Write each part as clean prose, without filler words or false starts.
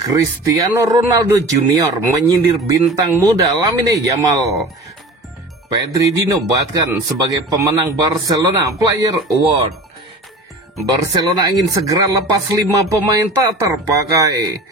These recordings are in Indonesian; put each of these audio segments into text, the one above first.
Cristiano Ronaldo Junior menyindir bintang muda Lamine Yamal. Pedri dinobatkan sebagai pemenang Barcelona Player Award. Barcelona ingin segera lepas 5 pemain tak terpakai.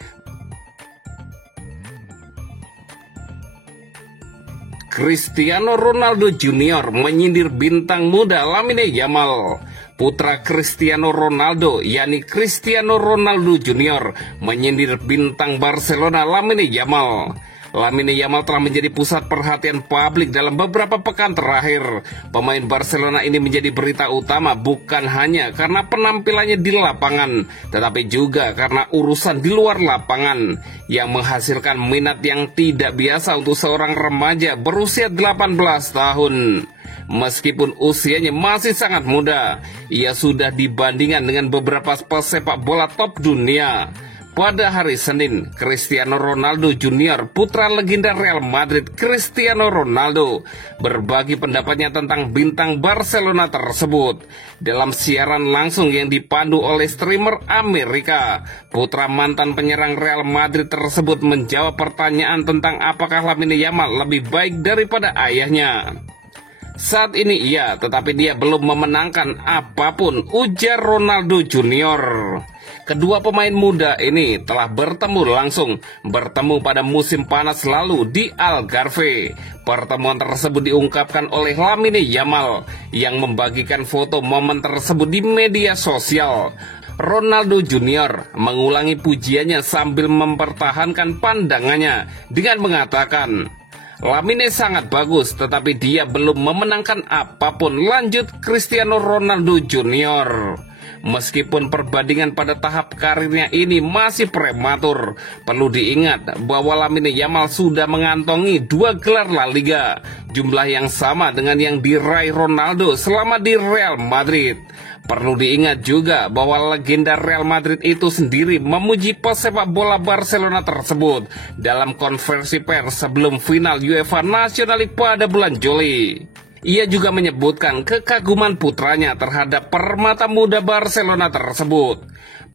Cristiano Ronaldo Junior menyindir bintang muda Lamine Yamal. Putra Cristiano Ronaldo, yakni Cristiano Ronaldo Junior, menyindir bintang Barcelona Lamine Yamal. Lamine Yamal telah menjadi pusat perhatian publik dalam beberapa pekan terakhir. Pemain Barcelona ini menjadi berita utama bukan hanya karena penampilannya di lapangan, tetapi juga karena urusan di luar lapangan yang menghasilkan minat yang tidak biasa untuk seorang remaja berusia 18 tahun. Meskipun usianya masih sangat muda, ia sudah dibandingkan dengan beberapa pesepak bola top dunia. Pada hari Senin, Cristiano Ronaldo Junior, putra legenda Real Madrid Cristiano Ronaldo, berbagi pendapatnya tentang bintang Barcelona tersebut. Dalam siaran langsung yang dipandu oleh streamer Amerika, putra mantan penyerang Real Madrid tersebut menjawab pertanyaan tentang apakah Lamine Yamal lebih baik daripada ayahnya. Saat ini iya, tetapi dia belum memenangkan apapun, ujar Ronaldo Junior. Kedua pemain muda ini telah bertemu pada musim panas lalu di Algarve. Pertemuan tersebut diungkapkan oleh Lamine Yamal yang membagikan foto momen tersebut di media sosial. Ronaldo Junior mengulangi pujiannya sambil mempertahankan pandangannya dengan mengatakan, "Lamine sangat bagus, tetapi dia belum memenangkan apapun," lanjut Cristiano Ronaldo Junior. Meskipun perbandingan pada tahap karirnya ini masih prematur, perlu diingat bahwa Lamine Yamal sudah mengantongi 2 gelar La Liga, jumlah yang sama dengan yang diraih Ronaldo selama di Real Madrid. Perlu diingat juga bahwa legenda Real Madrid itu sendiri memuji pesepak bola Barcelona tersebut dalam konferensi pers sebelum final UEFA National League pada bulan Juli. Ia juga menyebutkan kekaguman putranya terhadap permata muda Barcelona tersebut.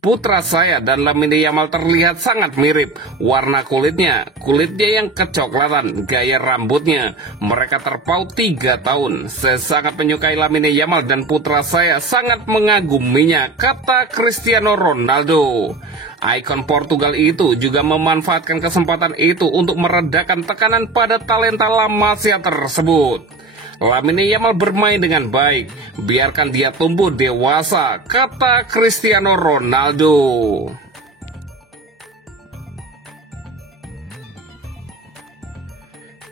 "Putra saya dan Lamine Yamal terlihat sangat mirip. Warna kulitnya yang kecoklatan, gaya rambutnya. Mereka terpaut 3 tahun. Saya sangat menyukai Lamine Yamal dan putra saya sangat mengaguminya," kata Cristiano Ronaldo. Ikon Portugal itu juga memanfaatkan kesempatan itu untuk meredakan tekanan pada talenta La Masia tersebut. "Lamine Yamal bermain dengan baik, biarkan dia tumbuh dewasa," kata Cristiano Ronaldo.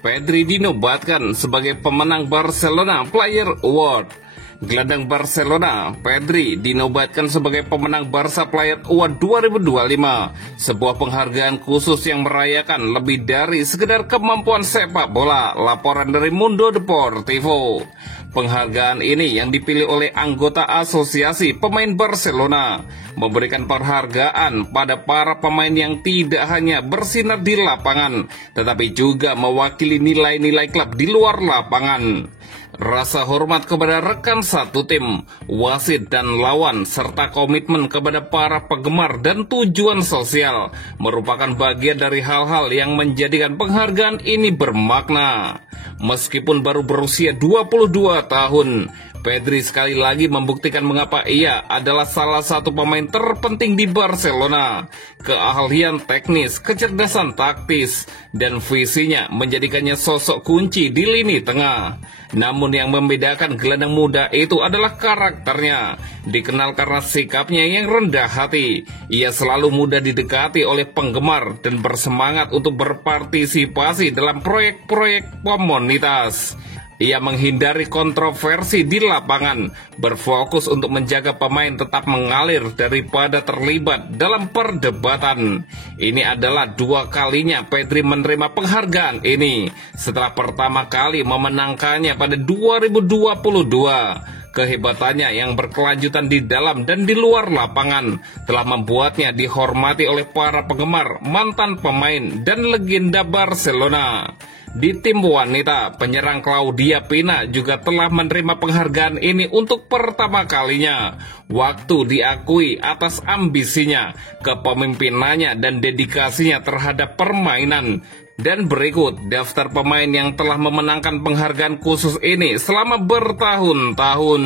Pedri dinobatkan sebagai pemenang Barcelona Player Award. Gelandang Barcelona, Pedri, dinobatkan sebagai pemenang Barca Player Award 2025, sebuah penghargaan khusus yang merayakan lebih dari sekedar kemampuan sepak bola, laporan dari Mundo Deportivo. Penghargaan ini yang dipilih oleh anggota Asosiasi Pemain Barcelona, memberikan penghargaan pada para pemain yang tidak hanya bersinar di lapangan, tetapi juga mewakili nilai-nilai klub di luar lapangan. Rasa hormat kepada rekan satu tim, wasit dan lawan, serta komitmen kepada para penggemar dan tujuan sosial merupakan bagian dari hal-hal yang menjadikan penghargaan ini bermakna. Meskipun baru berusia 22 tahun, Pedri sekali lagi membuktikan mengapa ia adalah salah satu pemain terpenting di Barcelona. Keahlian teknis, kecerdasan taktis, dan visinya menjadikannya sosok kunci di lini tengah. Namun yang membedakan gelandang muda itu adalah karakternya. Dikenal karena sikapnya yang rendah hati. Ia selalu mudah didekati oleh penggemar dan bersemangat untuk berpartisipasi dalam proyek-proyek komunitas. Ia menghindari kontroversi di lapangan, berfokus untuk menjaga pemain tetap mengalir daripada terlibat dalam perdebatan. Ini adalah 2 kalinya Pedri menerima penghargaan ini, setelah pertama kali memenangkannya pada 2022. Kehebatannya yang berkelanjutan di dalam dan di luar lapangan telah membuatnya dihormati oleh para penggemar, mantan pemain, dan legenda Barcelona. Di tim wanita, penyerang Claudia Pina juga telah menerima penghargaan ini untuk pertama kalinya. waktu diakui atas ambisinya, kepemimpinannya, dan dedikasinya terhadap permainan. Dan berikut daftar pemain yang telah memenangkan penghargaan khusus ini selama bertahun-tahun.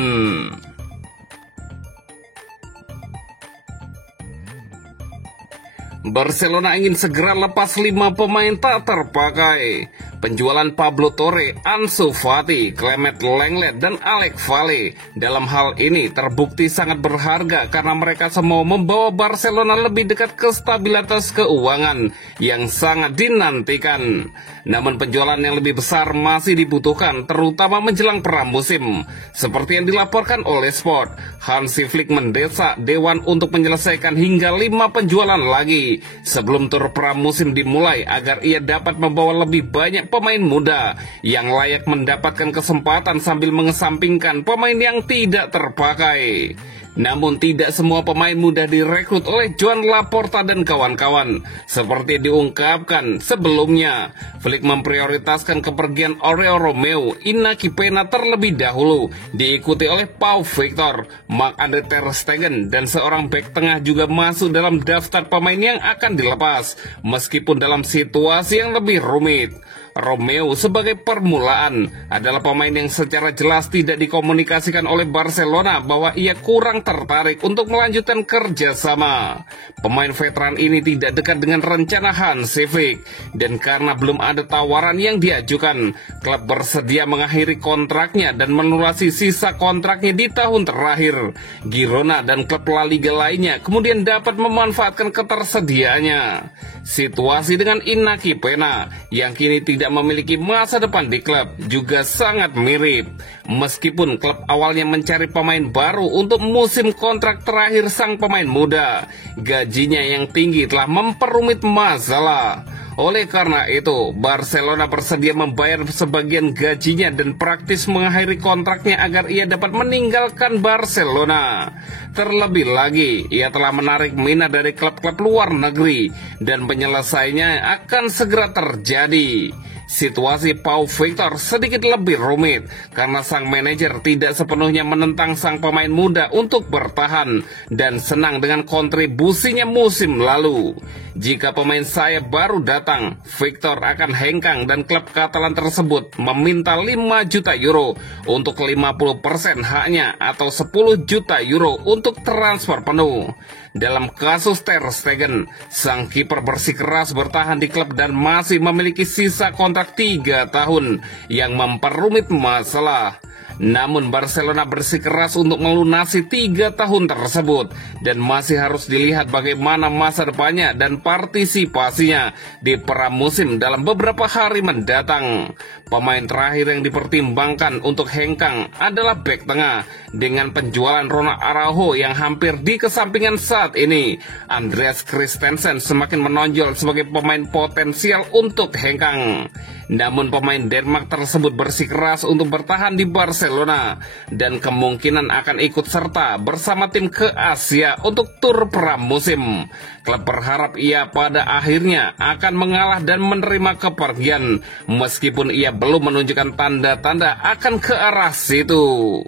Barcelona ingin segera lepas 5 pemain tak terpakai. Penjualan Pablo Torre, Ansu Fati, Clement Lenglet, dan Alec Valle dalam hal ini terbukti sangat berharga karena mereka semua membawa Barcelona lebih dekat ke stabilitas keuangan yang sangat dinantikan. Namun penjualan yang lebih besar masih dibutuhkan, terutama menjelang pramusim. Seperti yang dilaporkan oleh Sport, Hansi Flick mendesak Dewan untuk menyelesaikan hingga 5 penjualan lagi sebelum tur pramusim dimulai agar ia dapat membawa lebih banyak pemain muda yang layak mendapatkan kesempatan sambil mengesampingkan pemain yang tidak terpakai. Namun tidak semua pemain muda direkrut oleh Joan Laporta dan kawan-kawan. Seperti diungkapkan sebelumnya, Flick memprioritaskan kepergian Oriol Romeu, Inaki Pena terlebih dahulu, diikuti oleh Pau Victor, Marc-Andre ter Stegen, dan seorang bek tengah juga masuk dalam daftar pemain yang akan dilepas, meskipun dalam situasi yang lebih rumit. Romeu sebagai permulaan adalah pemain yang secara jelas tidak dikomunikasikan oleh Barcelona bahwa ia kurang tertarik untuk melanjutkan kerjasama. Pemain veteran ini tidak dekat dengan rencana Hansi Flick, dan karena belum ada tawaran yang diajukan, klub bersedia mengakhiri kontraknya dan melunasi sisa kontraknya di tahun terakhir. Girona dan klub La Liga lainnya kemudian dapat memanfaatkan ketersediaannya. Situasi dengan Inaki Pena yang kini tidak memiliki masa depan di klub juga sangat mirip. Meskipun klub awalnya mencari pemain baru untuk musim kontrak terakhir sang pemain muda, gajinya yang tinggi telah memperumit masalah. Oleh karena itu, Barcelona bersedia membayar sebagian gajinya dan praktis mengakhiri kontraknya agar ia dapat meninggalkan Barcelona. Terlebih lagi, ia telah menarik minat dari klub-klub luar negeri dan penyelesaiannya akan segera terjadi. Situasi Pau Victor sedikit lebih rumit karena sang manajer tidak sepenuhnya menentang sang pemain muda untuk bertahan dan senang dengan kontribusinya musim lalu. Jika pemain sayap baru datang, Victor akan hengkang dan klub Katalan tersebut meminta 5 juta euro untuk 50% haknya atau 10 juta euro untuk transfer penuh. Dalam kasus ter Stegen, sang kiper bersikeras bertahan di klub dan masih memiliki sisa kontrak 3 tahun yang memperumit masalah. Namun Barcelona bersikeras untuk melunasi 3 tahun tersebut dan masih harus dilihat bagaimana masa depannya dan partisipasinya di pramusim dalam beberapa hari mendatang. Pemain terakhir yang dipertimbangkan untuk hengkang adalah bek tengah dengan penjualan Ronald Araujo yang hampir di kesampingan saat ini. Andreas Christensen semakin menonjol sebagai pemain potensial untuk hengkang. Namun pemain Denmark tersebut bersikeras untuk bertahan di Barcelona dan kemungkinan akan ikut serta bersama tim ke Asia untuk tur pramusim. Klub berharap ia pada akhirnya akan mengalah dan menerima kepergian meskipun ia belum menunjukkan tanda-tanda akan ke arah situ.